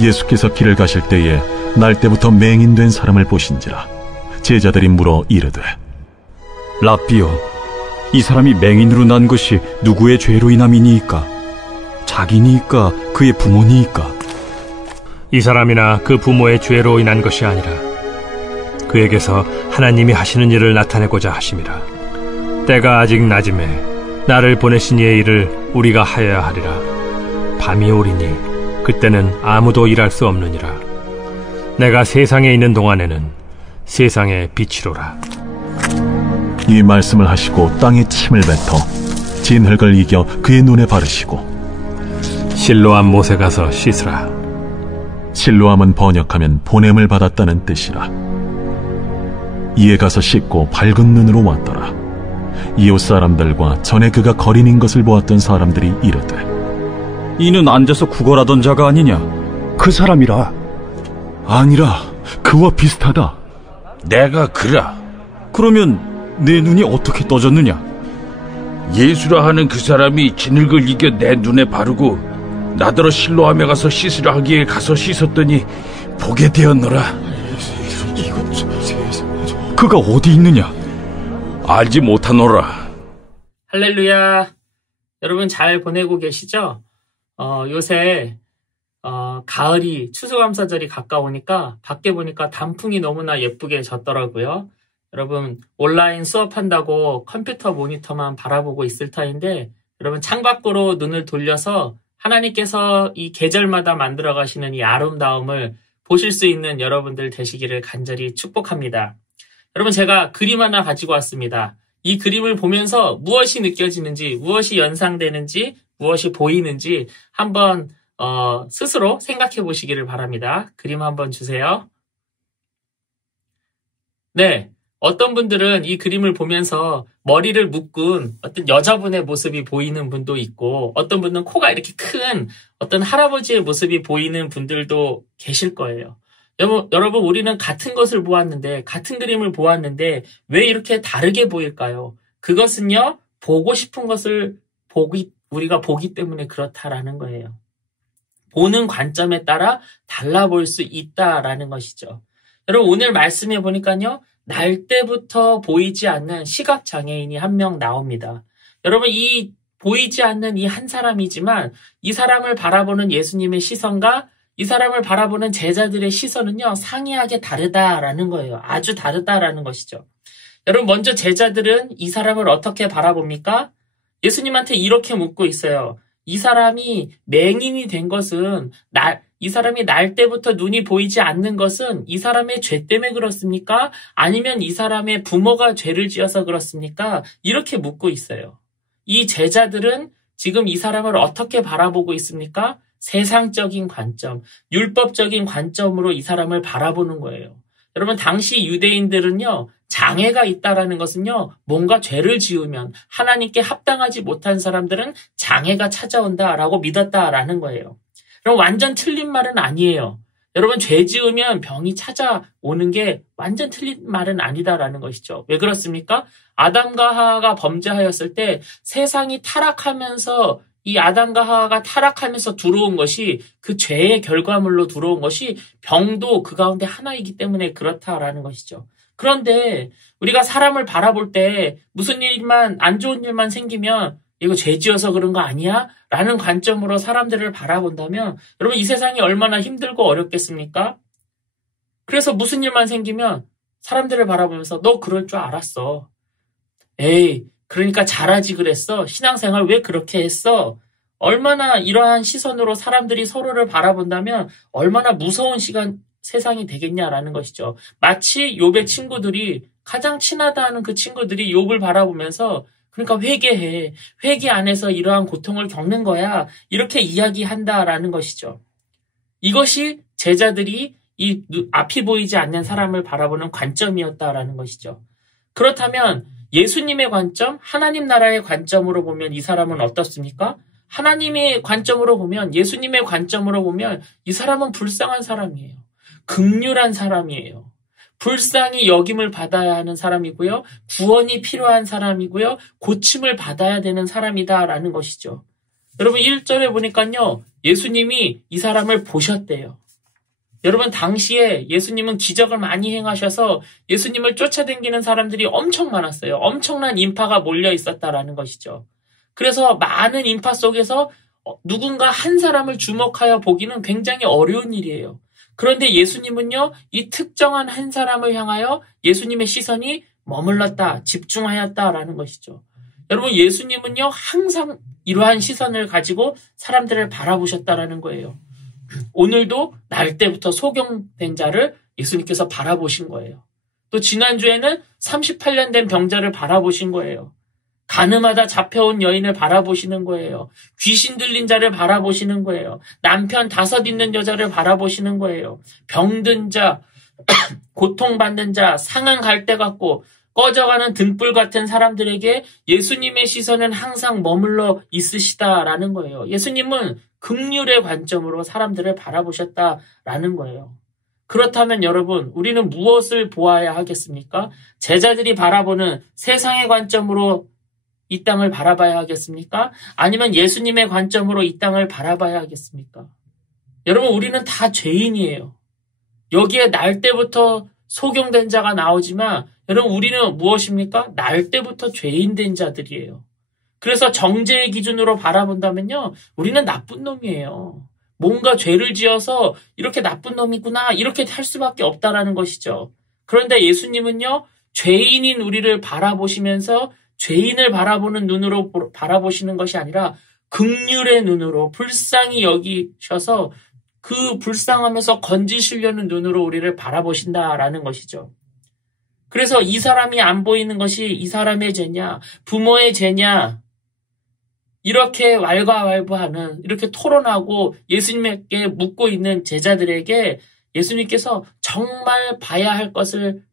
예수께서 길을 가실 때에 날때부터 맹인된 사람을 보신지라. 제자들이 물어 이르되, 랍비여, 이 사람이 맹인으로 난 것이 누구의 죄로 인함이니이까? 자기니이까 그의 부모니이까? 이 사람이나 그 부모의 죄로 인한 것이 아니라 그에게서 하나님이 하시는 일을 나타내고자 하심이라. 때가 아직 낮음에 나를 보내신 이의 일을 우리가 하여야 하리라. 밤이 오리니 그때는 아무도 일할 수 없느니라. 내가 세상에 있는 동안에는 세상의 빛이로라. 이 말씀을 하시고 땅에 침을 뱉어 진흙을 이겨 그의 눈에 바르시고, 실로암 못에 가서 씻으라. 실로암은 번역하면 보냄을 받았다는 뜻이라. 이에 가서 씻고 밝은 눈으로 왔더라. 이웃 사람들과 전에 그가 거린인 것을 보았던 사람들이 이르되, 이는 앉아서 구걸하던 자가 아니냐? 그 사람이라. 아니라 그와 비슷하다. 내가 그라. 그러면 내 눈이 어떻게 떠졌느냐? 예수라 하는 그 사람이 진흙을 이겨 내 눈에 바르고 나더러 실로암에 가서 씻으라 하기에 가서 씻었더니 보게 되었노라. 그가 어디 있느냐? 알지 못하노라. 할렐루야. 여러분 잘 보내고 계시죠? 요새 가을이 추수감사절이 가까우니까 밖에 보니까 단풍이 너무나 예쁘게 졌더라고요. 여러분 온라인 수업한다고 컴퓨터 모니터만 바라보고 있을 터인데, 여러분 창밖으로 눈을 돌려서 하나님께서 이 계절마다 만들어 가시는 이 아름다움을 보실 수 있는 여러분들 되시기를 간절히 축복합니다. 여러분 제가 그림 하나 가지고 왔습니다. 이 그림을 보면서 무엇이 느껴지는지, 무엇이 연상되는지, 무엇이 보이는지 한번 스스로 생각해 보시기를 바랍니다. 그림 한번 주세요. 네. 어떤 분들은 이 그림을 보면서 머리를 묶은 어떤 여자분의 모습이 보이는 분도 있고, 어떤 분은 코가 이렇게 큰 어떤 할아버지의 모습이 보이는 분들도 계실 거예요. 여러분 우리는 같은 것을 보았는데, 같은 그림을 보았는데 왜 이렇게 다르게 보일까요? 그것은요, 보고 싶은 것을 우리가 보기 때문에 그렇다라는 거예요. 보는 관점에 따라 달라 보일 수 있다라는 것이죠. 여러분 오늘 말씀해 보니까요, 날 때부터 보이지 않는 시각장애인이 한 명 나옵니다. 여러분 이 보이지 않는 이 한 사람이지만 이 사람을 바라보는 예수님의 시선과 이 사람을 바라보는 제자들의 시선은요, 상이하게 다르다라는 거예요. 아주 다르다라는 것이죠. 여러분 먼저 제자들은 이 사람을 어떻게 바라봅니까? 예수님한테 이렇게 묻고 있어요. 이 사람이 맹인이 된 것은 이 사람이 날 때부터 눈이 보이지 않는 것은 이 사람의 죄 때문에 그렇습니까? 아니면 이 사람의 부모가 죄를 지어서 그렇습니까? 이렇게 묻고 있어요. 이 제자들은 지금 이 사람을 어떻게 바라보고 있습니까? 세상적인 관점, 율법적인 관점으로 이 사람을 바라보는 거예요. 여러분 당시 유대인들은요, 장애가 있다라는 것은요, 뭔가 죄를 지으면 하나님께 합당하지 못한 사람들은 장애가 찾아온다라고 믿었다라는 거예요. 그럼 완전 틀린 말은 아니에요. 여러분 죄 지으면 병이 찾아오는 게 완전 틀린 말은 아니다라는 것이죠. 왜 그렇습니까? 아담과 하와가 범죄하였을 때 세상이 타락하면서, 이 아담과 하와가 타락하면서 들어온 것이, 그 죄의 결과물로 들어온 것이 병도 그 가운데 하나이기 때문에 그렇다라는 것이죠. 그런데 우리가 사람을 바라볼 때 무슨 일만, 안 좋은 일만 생기면 이거 죄 지어서 그런 거 아니야? 라는 관점으로 사람들을 바라본다면 여러분 이 세상이 얼마나 힘들고 어렵겠습니까? 그래서 무슨 일만 생기면 사람들을 바라보면서 너 그럴 줄 알았어. 에이, 그러니까 잘하지 그랬어. 신앙생활 왜 그렇게 했어? 얼마나 이러한 시선으로 사람들이 서로를 바라본다면 얼마나 무서운 세상이 되겠냐라는 것이죠. 마치 욥의 친구들이, 가장 친하다 하는 그 친구들이 욥을 바라보면서 그러니까 회개해. 회개 안에서 이러한 고통을 겪는 거야. 이렇게 이야기한다라는 것이죠. 이것이 제자들이 이 앞이 보이지 않는 사람을 바라보는 관점이었다라는 것이죠. 그렇다면 예수님의 관점, 하나님 나라의 관점으로 보면 이 사람은 어떻습니까? 하나님의 관점으로 보면, 예수님의 관점으로 보면 이 사람은 불쌍한 사람이에요. 긍휼한 사람이에요. 불쌍히 여김을 받아야 하는 사람이고요. 구원이 필요한 사람이고요. 고침을 받아야 되는 사람이다라는 것이죠. 여러분 1절에 보니까요. 예수님이 이 사람을 보셨대요. 여러분, 당시에 예수님은 기적을 많이 행하셔서 예수님을 쫓아다니는 사람들이 엄청 많았어요. 엄청난 인파가 몰려 있었다라는 것이죠. 그래서 많은 인파 속에서 누군가 한 사람을 주목하여 보기는 굉장히 어려운 일이에요. 그런데 예수님은요, 이 특정한 한 사람을 향하여 예수님의 시선이 머물렀다, 집중하였다라는 것이죠. 여러분, 예수님은요, 항상 이러한 시선을 가지고 사람들을 바라보셨다라는 거예요. 오늘도 날 때부터 소경된 자를 예수님께서 바라보신 거예요. 또 지난주에는 38년 된 병자를 바라보신 거예요. 가늠하다 잡혀온 여인을 바라보시는 거예요. 귀신 들린 자를 바라보시는 거예요. 남편 5 있는 여자를 바라보시는 거예요. 병든 자, 고통받는 자, 상한 갈대 같고 꺼져가는 등불 같은 사람들에게 예수님의 시선은 항상 머물러 있으시다라는 거예요. 예수님은 긍휼의 관점으로 사람들을 바라보셨다라는 거예요. 그렇다면 여러분, 우리는 무엇을 보아야 하겠습니까? 제자들이 바라보는 세상의 관점으로 이 땅을 바라봐야 하겠습니까? 아니면 예수님의 관점으로 이 땅을 바라봐야 하겠습니까? 여러분, 우리는 다 죄인이에요. 여기에 날 때부터 소경된 자가 나오지만 여러분, 우리는 무엇입니까? 날 때부터 죄인 된 자들이에요. 그래서 정죄의 기준으로 바라본다면요, 우리는 나쁜 놈이에요. 뭔가 죄를 지어서 이렇게 나쁜 놈이구나 이렇게 할 수밖에 없다라는 것이죠. 그런데 예수님은요, 죄인인 우리를 바라보시면서 죄인을 바라보는 눈으로 바라보시는 것이 아니라 긍휼의 눈으로 불쌍히 여기셔서 그 불쌍하면서 건지시려는 눈으로 우리를 바라보신다라는 것이죠. 그래서 이 사람이 안 보이는 것이 이 사람의 죄냐, 부모의 죄냐, 이렇게 왈가왈부하는, 이렇게 토론하고 예수님께 묻고 있는 제자들에게 예수님께서 정말 봐야 할 것을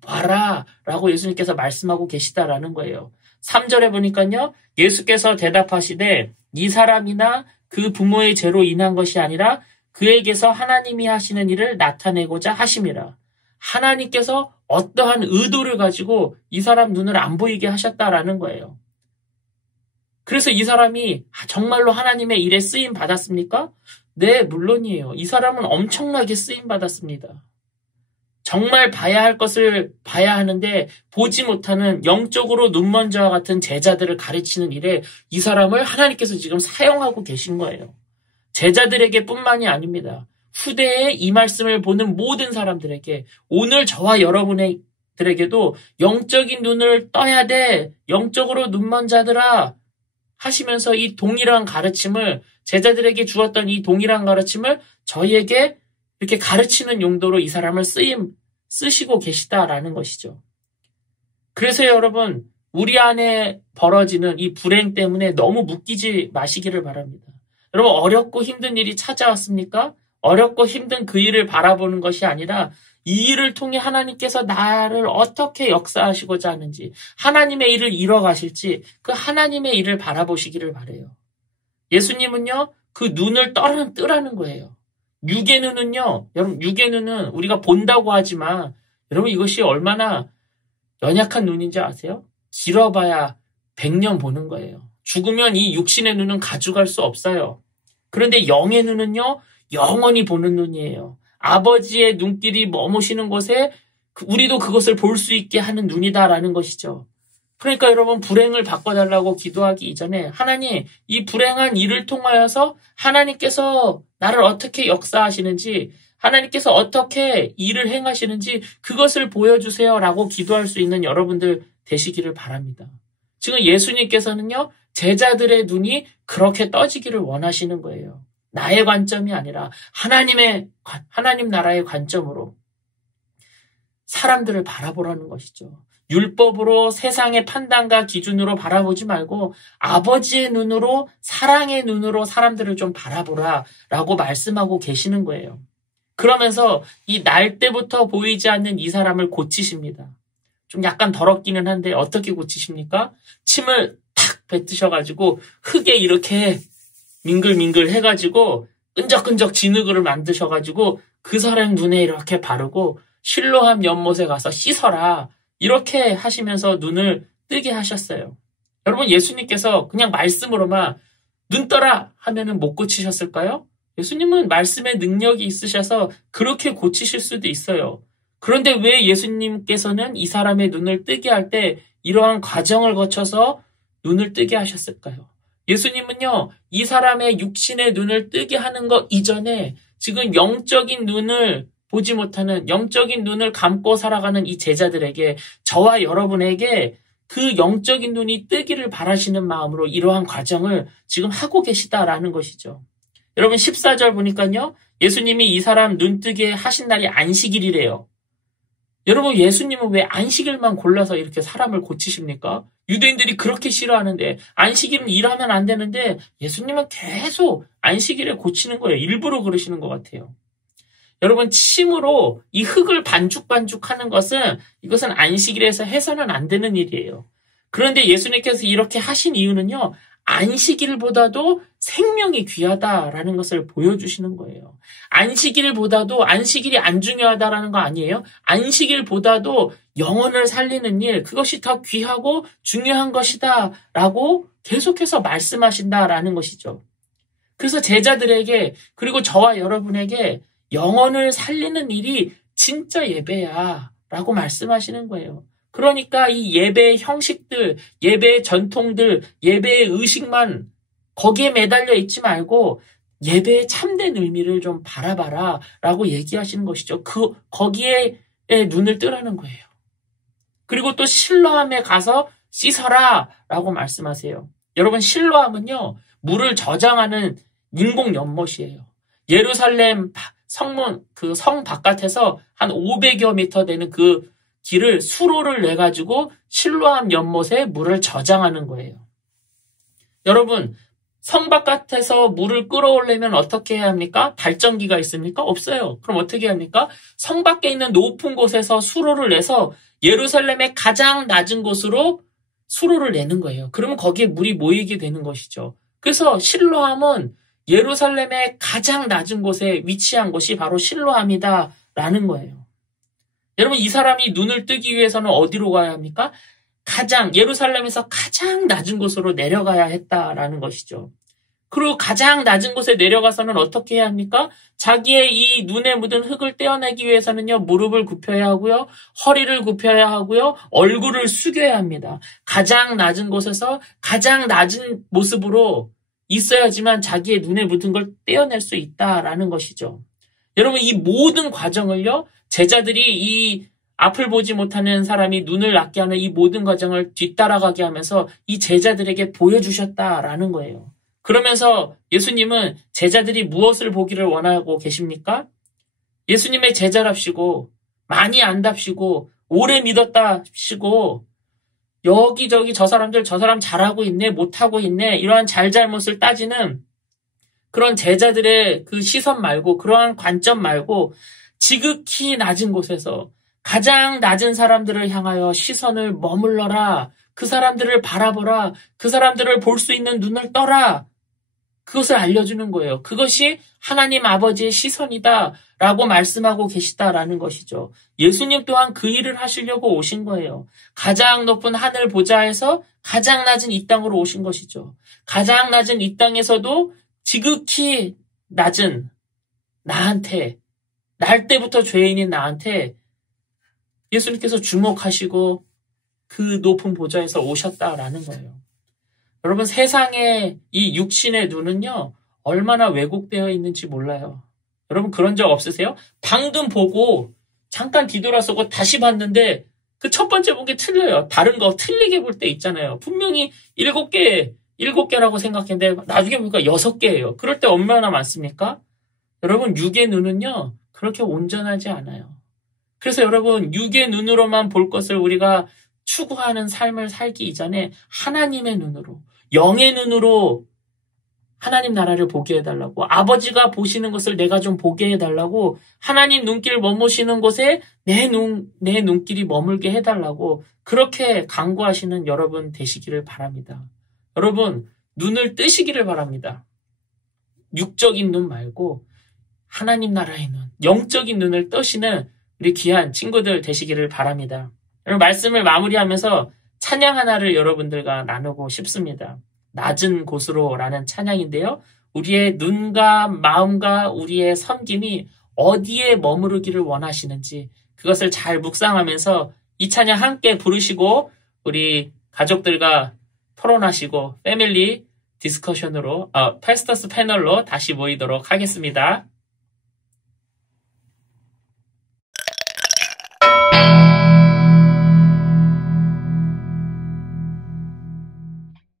봐라 라고 예수님께서 말씀하고 계시다라는 거예요. 3절에 보니까요, 예수께서 대답하시되 이 사람이나 그 부모의 죄로 인한 것이 아니라 그에게서 하나님이 하시는 일을 나타내고자 하심이라. 하나님께서 어떠한 의도를 가지고 이 사람 눈을 안 보이게 하셨다라는 거예요. 그래서 이 사람이 정말로 하나님의 일에 쓰임 받았습니까? 네, 물론이에요. 이 사람은 엄청나게 쓰임 받았습니다. 정말 봐야 할 것을 봐야 하는데 보지 못하는 영적으로 눈먼지와 같은 제자들을 가르치는 일에 이 사람을 하나님께서 지금 사용하고 계신 거예요. 제자들에게 뿐만이 아닙니다. 후대에 이 말씀을 보는 모든 사람들에게, 오늘 저와 여러분들에게도 영적인 눈을 떠야 돼, 영적으로 눈먼 자들아 하시면서 이 동일한 가르침을, 제자들에게 주었던 이 동일한 가르침을 저희에게 이렇게 가르치는 용도로 이 사람을 쓰시고 계시다라는 것이죠. 그래서 여러분, 우리 안에 벌어지는 이 불행 때문에 너무 묶이지 마시기를 바랍니다. 여러분, 어렵고 힘든 일이 찾아왔습니까? 어렵고 힘든 그 일을 바라보는 것이 아니라 이 일을 통해 하나님께서 나를 어떻게 역사하시고자 하는지, 하나님의 일을 이뤄가실지 그 하나님의 일을 바라보시기를 바라요. 예수님은요, 그 눈을 뜨라는 거예요. 육의 눈은요, 여러분, 육의 눈은 우리가 본다고 하지만 여러분, 이것이 얼마나 연약한 눈인지 아세요? 길어봐야 100년 보는 거예요. 죽으면 이 육신의 눈은 가져갈 수 없어요. 그런데 영의 눈은요, 영원히 보는 눈이에요. 아버지의 눈길이 머무시는 곳에 우리도 그것을 볼 수 있게 하는 눈이다라는 것이죠. 그러니까 여러분, 불행을 바꿔달라고 기도하기 이전에 하나님, 이 불행한 일을 통하여서 하나님께서 나를 어떻게 역사하시는지, 하나님께서 어떻게 일을 행하시는지 그것을 보여주세요라고 기도할 수 있는 여러분들 되시기를 바랍니다. 지금 예수님께서는요, 제자들의 눈이 그렇게 떠지기를 원하시는 거예요. 나의 관점이 아니라 하나님 나라의 관점으로 사람들을 바라보라는 것이죠. 율법으로 세상의 판단과 기준으로 바라보지 말고 아버지의 눈으로, 사랑의 눈으로 사람들을 좀 바라보라 라고 말씀하고 계시는 거예요. 그러면서 이 날 때부터 보이지 않는 이 사람을 고치십니다. 좀 약간 더럽기는 한데 어떻게 고치십니까? 침을 탁 뱉으셔가지고 흙에 이렇게 밍글밍글 해가지고 끈적끈적 진흙을 만드셔가지고 그 사람 눈에 이렇게 바르고 실로암 연못에 가서 씻어라, 이렇게 하시면서 눈을 뜨게 하셨어요. 여러분, 예수님께서 그냥 말씀으로만 눈 떠라 하면은 못 고치셨을까요? 예수님은 말씀의 능력이 있으셔서 그렇게 고치실 수도 있어요. 그런데 왜 예수님께서는 이 사람의 눈을 뜨게 할 때 이러한 과정을 거쳐서 눈을 뜨게 하셨을까요? 예수님은요, 이 사람의 육신의 눈을 뜨게 하는 것 이전에 지금 영적인 눈을 보지 못하는, 영적인 눈을 감고 살아가는 이 제자들에게, 저와 여러분에게 그 영적인 눈이 뜨기를 바라시는 마음으로 이러한 과정을 지금 하고 계시다라는 것이죠. 여러분 14절 보니까요, 예수님이 이 사람 눈 뜨게 하신 날이 안식일이래요. 여러분, 예수님은 왜 안식일만 골라서 이렇게 사람을 고치십니까? 유대인들이 그렇게 싫어하는데, 안식일은 일하면 안 되는데 예수님은 계속 안식일에 고치는 거예요. 일부러 그러시는 것 같아요. 여러분, 침으로 이 흙을 반죽반죽하는 것은, 이것은 안식일에서 해서는 안 되는 일이에요. 그런데 예수님께서 이렇게 하신 이유는요, 안식일보다도 생명이 귀하다라는 것을 보여주시는 거예요. 안식일보다도, 안식일이 안 중요하다라는 거 아니에요. 안식일보다도 영혼을 살리는 일, 그것이 더 귀하고 중요한 것이다라고 계속해서 말씀하신다라는 것이죠. 그래서 제자들에게, 그리고 저와 여러분에게 영혼을 살리는 일이 진짜 예배야 라고 말씀하시는 거예요. 그러니까 이 예배의 형식들, 예배의 전통들, 예배의 의식만 거기에 매달려 있지 말고 예배의 참된 의미를 좀 바라봐라 라고 얘기하시는 것이죠. 거기에 눈을 뜨라는 거예요. 그리고 또 실로암에 가서 씻어라 라고 말씀하세요. 여러분, 실로암은요, 물을 저장하는 인공 연못이에요. 예루살렘 성문, 그 성 바깥에서 한 500여 미터 되는 그 길을 수로를 내가지고 실로암 연못에 물을 저장하는 거예요. 여러분, 성 바깥에서 물을 끌어올려면 어떻게 해야 합니까? 발전기가 있습니까? 없어요. 그럼 어떻게 합니까? 성 밖에 있는 높은 곳에서 수로를 내서 예루살렘의 가장 낮은 곳으로 수로를 내는 거예요. 그러면 거기에 물이 모이게 되는 것이죠. 그래서 실로암은 예루살렘의 가장 낮은 곳에 위치한 곳이 바로 실로암이다라는 거예요. 여러분, 이 사람이 눈을 뜨기 위해서는 어디로 가야 합니까? 예루살렘에서 가장 낮은 곳으로 내려가야 했다라는 것이죠. 그리고 가장 낮은 곳에 내려가서는 어떻게 해야 합니까? 자기의 이 눈에 묻은 흙을 떼어내기 위해서는요, 무릎을 굽혀야 하고요, 허리를 굽혀야 하고요, 얼굴을 숙여야 합니다. 가장 낮은 곳에서 가장 낮은 모습으로 있어야지만 자기의 눈에 묻은 걸 떼어낼 수 있다라는 것이죠. 여러분, 이 모든 과정을요, 제자들이 이 앞을 보지 못하는 사람이 눈을 낮게 하는 이 모든 과정을 뒤따라가게 하면서 이 제자들에게 보여주셨다라는 거예요. 그러면서 예수님은 제자들이 무엇을 보기를 원하고 계십니까? 예수님의 제자랍시고, 많이 안답시고, 오래 믿었답시고, 여기저기 저 사람 잘하고 있네, 못하고 있네, 이러한 잘잘못을 따지는 그런 제자들의 그 시선 말고, 그러한 관점 말고, 지극히 낮은 곳에서 가장 낮은 사람들을 향하여 시선을 머물러라, 그 사람들을 바라보라, 그 사람들을 볼 수 있는 눈을 떠라, 그것을 알려주는 거예요. 그것이 하나님 아버지의 시선이다 라고 말씀하고 계시다라는 것이죠. 예수님 또한 그 일을 하시려고 오신 거예요. 가장 높은 하늘 보좌에서 가장 낮은 이 땅으로 오신 것이죠. 가장 낮은 이 땅에서도 지극히 낮은 나한테, 날 때부터 죄인인 나한테 예수님께서 주목하시고 그 높은 보좌에서 오셨다라는 거예요. 여러분, 세상의 이 육신의 눈은요, 얼마나 왜곡되어 있는지 몰라요. 여러분, 그런 적 없으세요? 방금 보고 잠깐 뒤돌아서고 다시 봤는데 그 첫 번째 본 게 틀려요. 다른 거 틀리게 볼 때 있잖아요. 분명히 7개라고 생각했는데 나중에 보니까 6개예요. 그럴 때 얼마나 많습니까? 여러분, 육의 눈은요, 그렇게 온전하지 않아요. 그래서 여러분, 육의 눈으로만 볼 것을 우리가 추구하는 삶을 살기 이전에 하나님의 눈으로, 영의 눈으로 하나님 나라를 보게 해달라고, 아버지가 보시는 것을 내가 좀 보게 해달라고, 하나님 눈길 머무시는 곳에 내 눈길이 머물게 해달라고 그렇게 간구하시는 여러분 되시기를 바랍니다. 여러분, 눈을 뜨시기를 바랍니다. 육적인 눈 말고 하나님 나라의 눈, 영적인 눈을 뜨시는 우리 귀한 친구들 되시기를 바랍니다. 여러분, 말씀을 마무리하면서 찬양 하나를 여러분들과 나누고 싶습니다. 낮은 곳으로 라는 찬양인데요. 우리의 눈과 마음과 우리의 섬김이 어디에 머무르기를 원하시는지 그것을 잘 묵상하면서 이 찬양 함께 부르시고 우리 가족들과 토론하시고 패밀리 디스커션으로 패스터스 패널로 다시 모이도록 하겠습니다.